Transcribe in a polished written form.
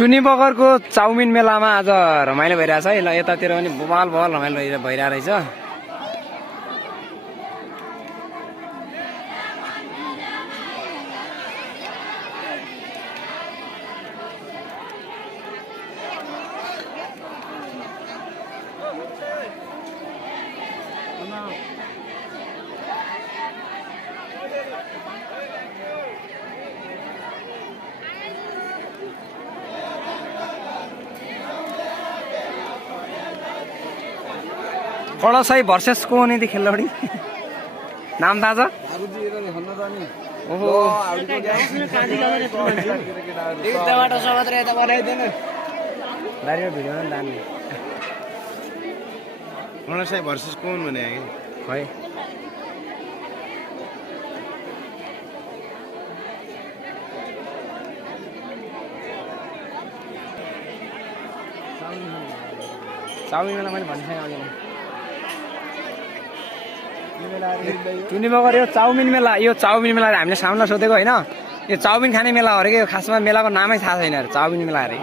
टुनी बगरको chowmein मेलामा आज रमाइलो भइरहेछ है। ल यतातिर पनि बवाल बवाल रमाइलो भइरहेको रहेछ। कलसाई भर्सेस को हुने थियो खेल्ने नाम थाहा छ? ओहो कलसाई भर्सेस को भने है। चाउमिन मेला मैले भनिसकेँ। टुनी बगर यो चाउमिन मेला हामीले सामना सोधेको होइन। यो चाउमिन खाने मेला हो अरे कि खासमा मेलाको नामै थाहा छैन अरे। चाउमिन मेला अरे